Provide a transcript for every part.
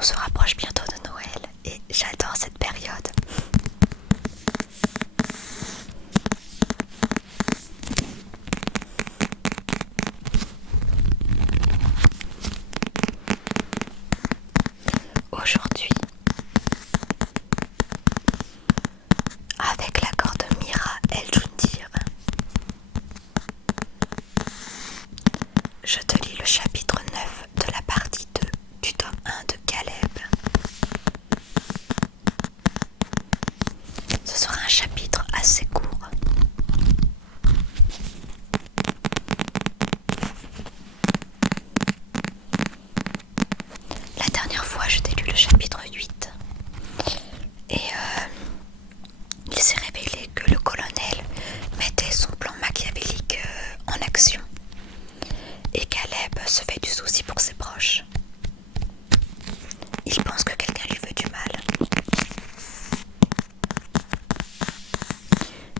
On se rapproche bientôt de Noël et j'adore cette période. Aujourd'hui, avec l'accord de Mira El Jundir, je te lis le chapitre 9 de la partie 2 du tome 1 de Caleb. Ce sera un chapitre assez court. La dernière fois, je t'ai lu le chapitre 8 et il s'est révélé que le colonel mettait son plan machiavélique en action et Caleb se fait du souci pour ses proches. Il pense que quelqu'un lui veut du mal.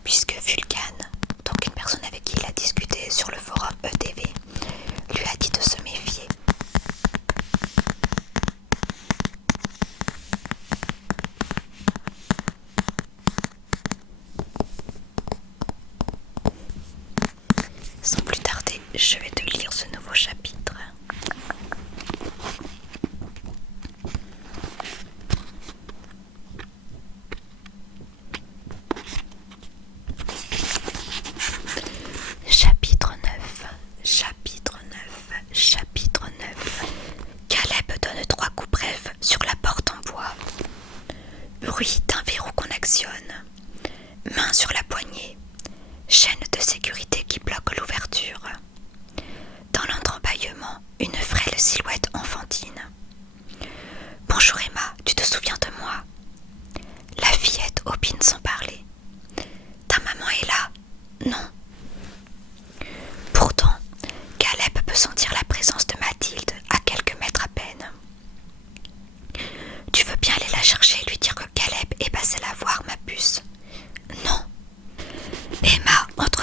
Puisque Vulcan, donc une personne avec qui il a discuté sur le forum ETV, lui a dit de se méfier. Sans plus tarder, je vais te lire ce nouveau chapitre. Chapitre 9, chapitre 9, chapitre 9. Caleb donne 3 coups brefs sur la porte en bois. Bruit d'un verrou qu'on actionne. Main sur la poignée. Chaîne de sécurité qui bloque l'ouverture. Dans l'entrebâillement, une frêle silhouette enfantine. « Bonjour Emma, tu te souviens de moi ?» La fillette opine sans parler. « Ta maman est là ?»« Non. » Pourtant, Caleb peut sentir la présence de Mathilde à quelques mètres à peine. « Tu veux bien aller la chercher et lui dire que Caleb est passé la voir, ma puce ?»« Non. » Emma entre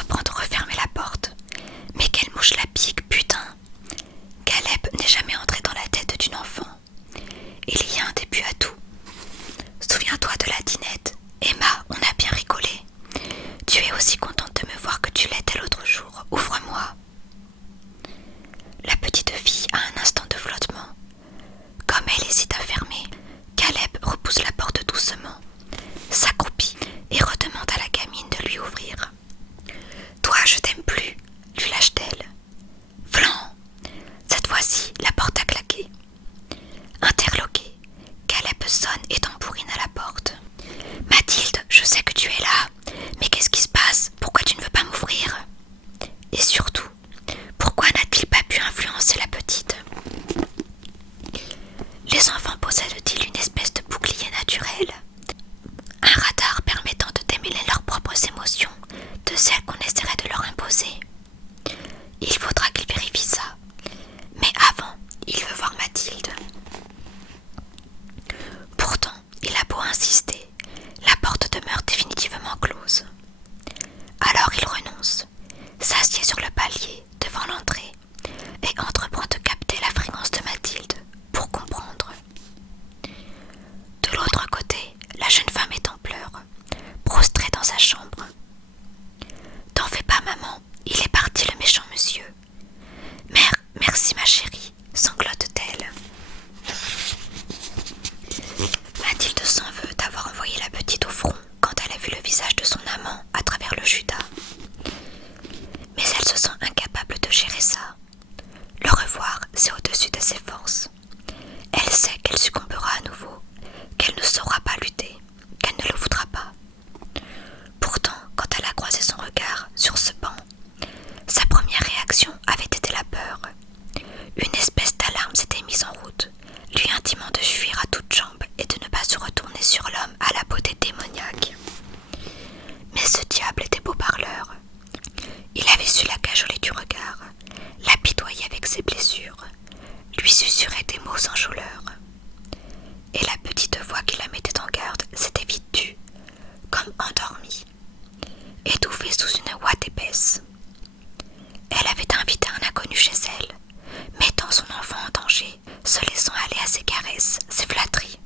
caresses, ses flatteries.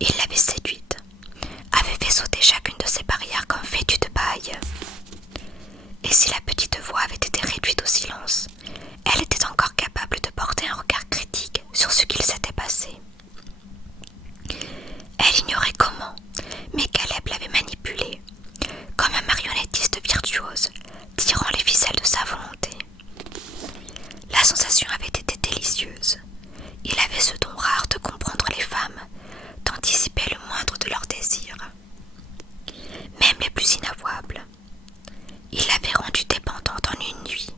Il l'avait séduite, avait fait sauter chacune de ses barrières comme vêtue de paille. Et si la petite voix avait été réduite au silence, elle était encore capable de porter un regard critique sur ce qu'il s'était passé. Elle ignorait comment, mais Caleb l'avait manipulée, comme un marionnettiste virtuose, tirant les ficelles de sa volonté. La sensation avait été délicieuse. Il avait ce don rare de comprendre les femmes, d'anticiper le moindre de leurs désirs, même les plus inavouables. Il l'avait rendue dépendante en une nuit,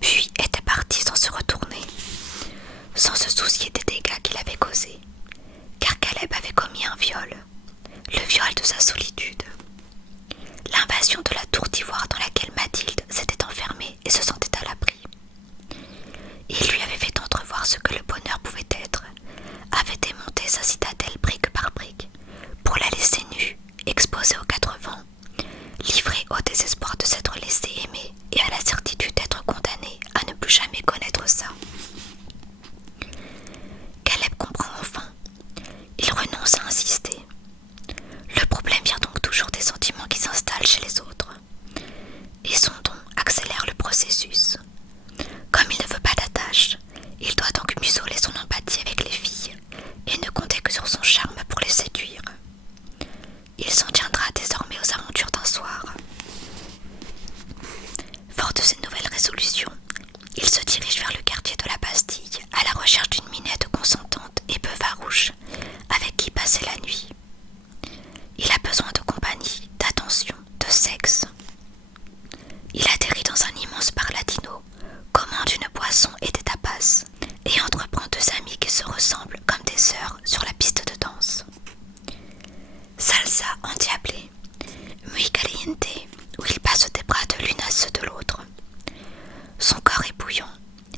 puis était parti sans se retourner, sans se soucier des dégâts qu'il avait causés, car Caleb avait commis un viol, le viol de sa solitude. L'invasion de la tour d'ivoire dans laquelle Mathilde s'était enfermée et se sentait à l'abri. Il lui avait fait entrevoir ce que le bonheur pouvait être, avait démonté sa citadelle brique par brique, pour la laisser nue, exposée aux quatre vents, livrée au désespoir de s'être laissé aimer et à la certitude d'être condamné à ne plus jamais connaître ça. Caleb comprend enfin. Il renonce à insister. Le problème vient donc toujours des sentiments qui s'installent chez les autres. Et son don accélère le processus. Comme il ne veut pas d'attache, il doit donc museler son empathie avec les filles et ne compter que sur son charme pour les séduire. Il s'en tiendra désormais aux aventures d'un soir. Fort de cette nouvelle résolution, il se dirige vers le quartier de la Bastille à la recherche d'une minette consentante et peu farouche avec qui passer la nuit. Il a besoin de compagnie, d'attention, de sexe. Il atterrit dans un immense bar latino, commande une boisson et des tapas, et entreprend deux amis qui se ressemblent comme des sœurs sur la piste de danse. Salsa endiablée, muy caliente, où il passe des bras de l'une à ceux de l'autre. Son corps est bouillant,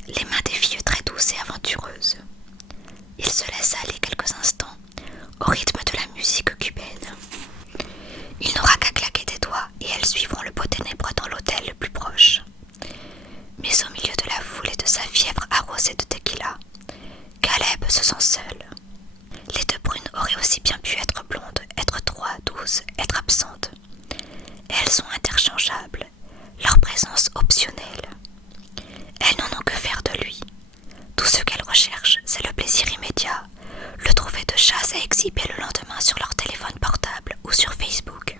les mains des filles très douces et aventureuses. Il se laisse aller quelques instants, au rythme de la musique cubaine. Il n'aura qu'à claquer des doigts et elles suivront le beau ténébreux dans l'hôtel le plus proche. Mais au milieu de la foule et de sa fièvre arrosée de tequila, Caleb se sent seul. Les deux brunes auraient aussi bien pu être blondes, être 3, 12, être absentes. Elles sont interchangeables, leur présence optionnelle. Elles n'en ont que faire de lui. Tout ce qu'elles recherchent, c'est le plaisir immédiat, le trophée de chasse à exhiber le lendemain sur leur téléphone portable ou sur Facebook.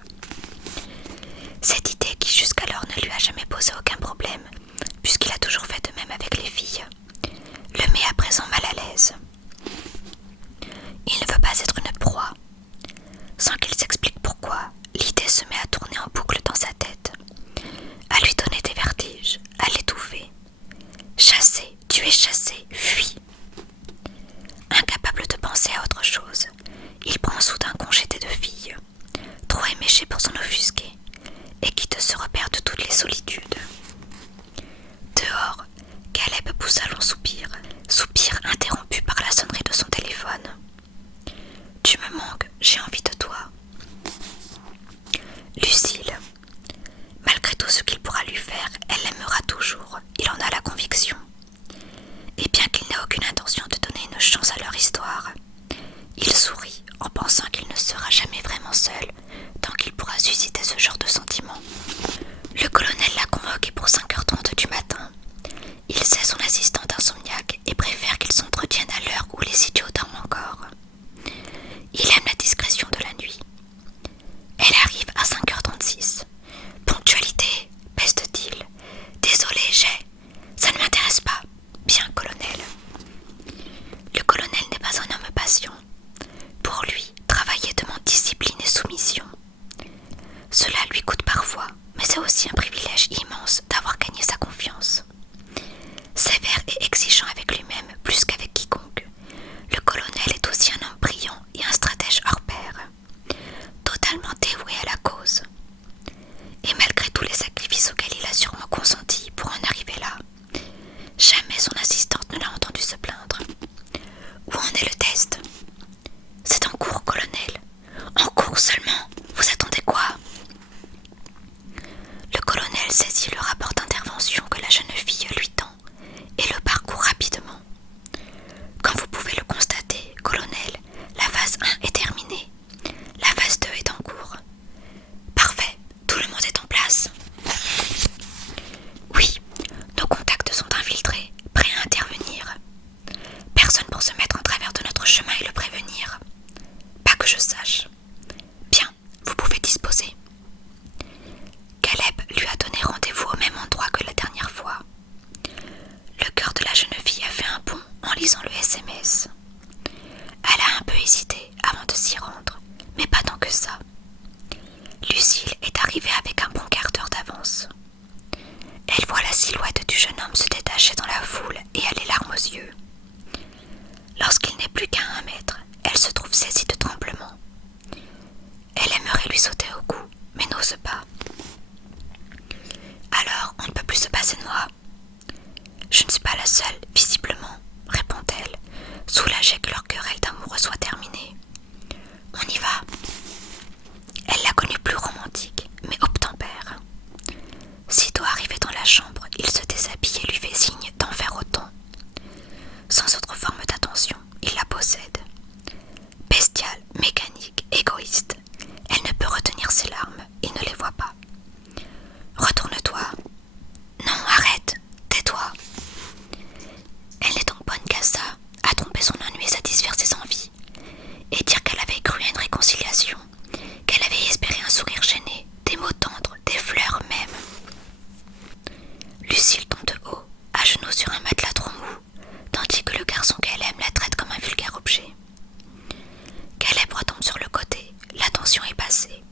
Cette idée qui jusqu'alors ne lui a jamais posé aucun problème, puisqu'il a toujours fait de même avec les filles, le met à présent mal à l'aise. Il ne veut pas être une proie. Sans qu'il s'explique pourquoi, l'idée se met à tourner en boucle dans sa tête, à lui donner des vertiges, à l'étouffer. Chasser, tu es chassé, fuis. Incapable de penser à autre chose, il prend soudain congé des deux filles, trop éméchées pour s'en offusquer, et quitte ce repère de toutes les solitudes. Dehors, Caleb pousse un long soupir, soupir interrompu par la sonnerie de son téléphone. « Tu me manques, j'ai envie de toi. » Lucille. Malgré tout ce qu'il pourra lui faire, elle l'aimera toujours, il en a la conviction. Et bien qu'il n'ait aucune intention de donner une chance à leur histoire, il sourit en pensant qu'il ne sera jamais vraiment seul tant qu'il pourra susciter ce genre de sentiment. Le colonel l'a convoqué pour 5h30 du matin. Il sait son assistante insomniaque et préfère qu'ils s'entretiennent à l'heure où les idiots dorment encore. Il aime la discrétion de la nuit. Elle arrive à 5h36. Ponctualité, peste-t-il. Désolé, ça ne m'intéresse pas. Bien, colonel. Le colonel n'est pas un homme patient. Pour lui, travailler demande discipline et soumission. Cela lui coûte querelle d'amoureux soit terminée. On y va. Elle l'a connu plus romantique, mais obtempère. Sitôt arrivé dans la chambre, il se déshabille et lui fait signe d'en faire autant. Sans autre forme d'attention, il la possède. Bestiale, mécanique, égoïste, elle ne peut retenir ses larmes et ne les voit pas. Retourne-toi. Non, arrête, tais-toi. Elle n'est donc bonne qu'à ça, à tromper son ennui et satisfaire ses envies, et dire qu'elle avait cru à une réconciliation, qu'elle avait espéré un sourire gêné, des mots tendres, des fleurs même. Lucille tombe de haut, à genoux sur un matelas trop mou, tandis que le garçon qu'elle aime la traite comme un vulgaire objet. Caleb retombe sur le côté, la tension est passée.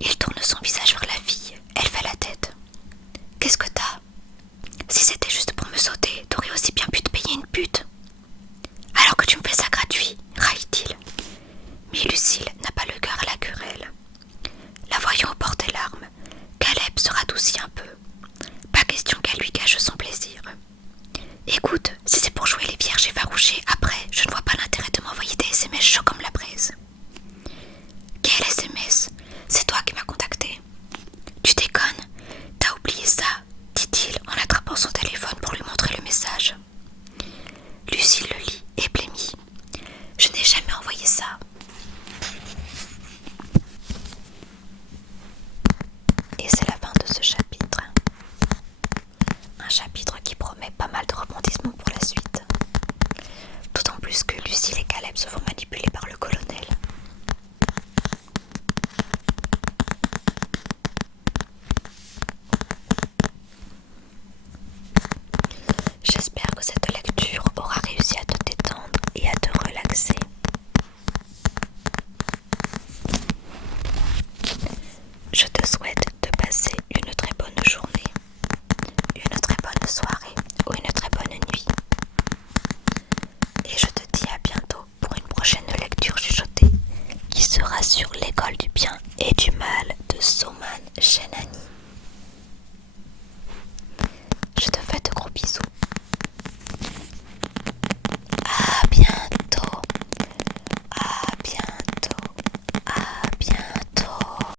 Il tourne son visage vers la fille, elle fait la tête. Qu'est-ce que t'as? Si c'était juste pour me sauter, t'aurais aussi bien pu te payer une pute. Alors que tu me fais ça gratuit, raille-t-il. Mais Lucille n'a pas le cœur à la querelle. La voyant au bord des larmes, Caleb se radoucit un peu. Pas question qu'elle lui gâche son plaisir. Écoute, si c'est pour jouer les vierges effarouchées, après, je ne vois pas l'intérêt de m'envoyer des SMS chauds comme la braise. Quel SMS? C'est toi qui m'as contacté. Tu déconnes? T'as oublié ça, dit-il en attrapant son téléphone pour lui montrer le message. Lucille le lit et blêmit. Je n'ai jamais envoyé ça. Et c'est la fin de ce chapitre. Un chapitre qui promet pas mal de rebondissements pour la suite. D'autant plus que Lucille et Caleb se font manipuler par le colonel. J'espère que cette lecture aura réussi à te détendre et à te relaxer. Je te souhaite de passer une très bonne journée, une très bonne soirée ou une très bonne nuit. Et je te dis à bientôt pour une prochaine lecture chuchotée qui sera sur l'école du bien et du mal de Soman Shenani.